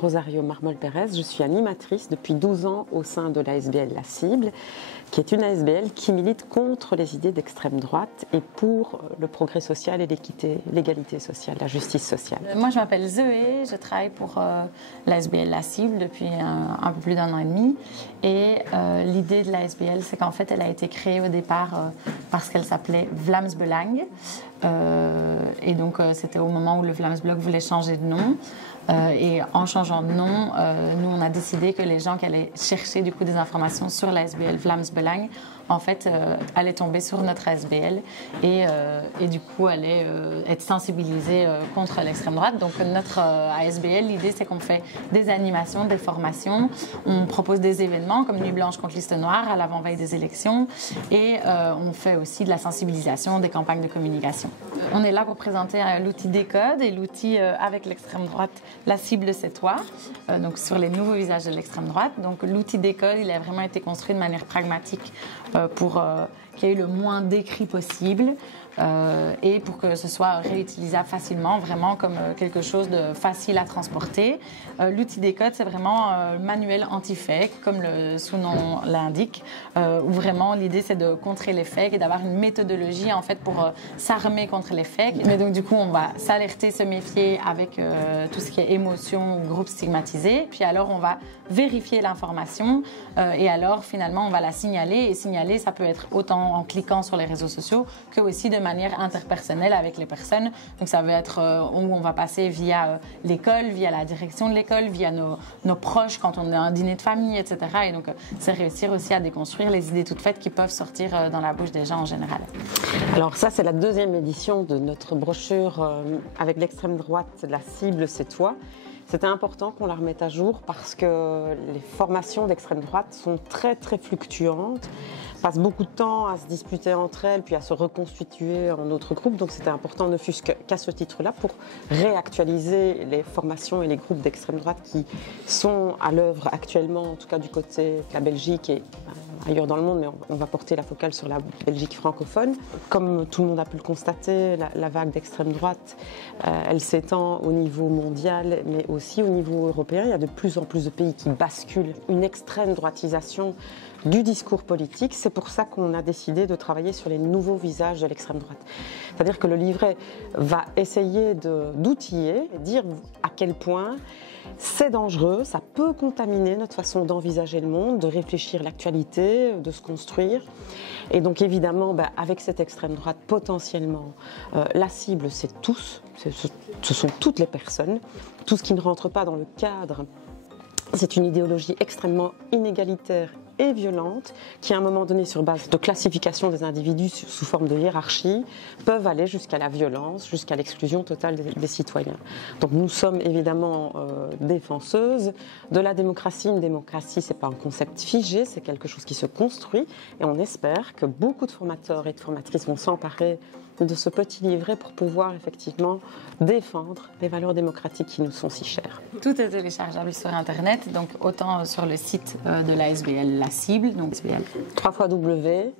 Rosario Marmol Pérez. Je suis animatrice depuis 12 ans au sein de l'ASBL La Cible, qui est une ASBL qui milite contre les idées d'extrême droite et pour le progrès social et l'équité, l'égalité sociale, la justice sociale. Moi, je m'appelle Zoé, je travaille pour l'ASBL La Cible depuis un peu plus d'1 an et demi. Et l'idée de l'ASBL, c'est qu'en fait, elle a été créée au départ parce qu'elle s'appelait Vlaams Belang. Et donc, c'était au moment où le Vlaams Blok voulait changer de nom. Et en changeant de nom, nous, on a décidé que les gens qui allaient chercher du coup des informations sur l'ASBL Vlaams Belang, en fait, allaient tomber sur notre ASBL et du coup allaient être sensibilisés contre l'extrême droite. Donc notre ASBL, l'idée c'est qu'on fait des animations, des formations, on propose des événements comme Nuit Blanche contre Liste Noire à l'avant-veille des élections et on fait aussi de la sensibilisation, des campagnes de communication. On est là pour présenter l'outil Décode et l'outil avec l'extrême droite, la cible c'est toi, donc sur les nouveaux visages de l'extrême droite. Donc l'outil Décode, il a vraiment été construit de manière pragmatique pour qu'il y ait le moins d'écrits possible et pour que ce soit réutilisable facilement, vraiment comme quelque chose de facile à transporter. L'outil Décode, c'est vraiment manuel anti-fake, comme le sous-nom l'indique, où vraiment l'idée c'est de contrer les fakes et d'avoir une méthodologie en fait pour s'armer contre les fakes. Mais donc du coup, on va s'alerter, se méfier avec tout ce qui est émotion ou groupe stigmatisé. Puis alors, on va vérifier l'information et alors finalement, on va la signaler. Et signaler, ça peut être autant en cliquant sur les réseaux sociaux que aussi de manière interpersonnelle avec les personnes. Donc ça va être où on va passer via l'école, via la direction de l'école, via nos proches quand on a un dîner de famille, etc. Et donc c'est réussir aussi à déconstruire les idées toutes faites qui peuvent sortir dans la bouche des gens en général. Alors ça, c'est la 2e édition de notre brochure avec l'extrême droite, la cible c'est toi. C'était important qu'on la remette à jour parce que les formations d'extrême droite sont très très fluctuantes, passent beaucoup de temps à se disputer entre elles puis à se reconstituer en autres groupes. Donc c'était important, ne fût-ce qu'à ce titre-là, pour réactualiser les formations et les groupes d'extrême droite qui sont à l'œuvre actuellement, en tout cas du côté de la Belgique et ailleurs dans le monde, mais on va porter la focale sur la Belgique francophone. Comme tout le monde a pu le constater, la vague d'extrême droite, elle s'étend au niveau mondial, mais aussi au niveau européen. Il y a de plus en plus de pays qui basculent une extrême droitisation du discours politique. C'est pour ça qu'on a décidé de travailler sur les nouveaux visages de l'extrême droite. C'est-à-dire que le livret va essayer d'outiller, dire à quel point c'est dangereux, ça peut contaminer notre façon d'envisager le monde, de réfléchir l'actualité, de se construire. Et donc évidemment, avec cette extrême droite, potentiellement, la cible, c'est tous, ce sont toutes les personnes. Tout ce qui ne rentre pas dans le cadre, c'est une idéologie extrêmement inégalitaire et violente, qui à un moment donné, sur base de classification des individus sous forme de hiérarchie, peuvent aller jusqu'à la violence, jusqu'à l'exclusion totale des citoyens. Donc nous sommes évidemment défenseuses de la démocratie. Une démocratie, c'est pas un concept figé, c'est quelque chose qui se construit, et on espère que beaucoup de formateurs et de formatrices vont s'emparer de ce petit livret pour pouvoir effectivement défendre les valeurs démocratiques qui nous sont si chères. Tout est téléchargeable sur Internet, donc autant sur le site de l'ASBL La Cible, donc www.lacible.be.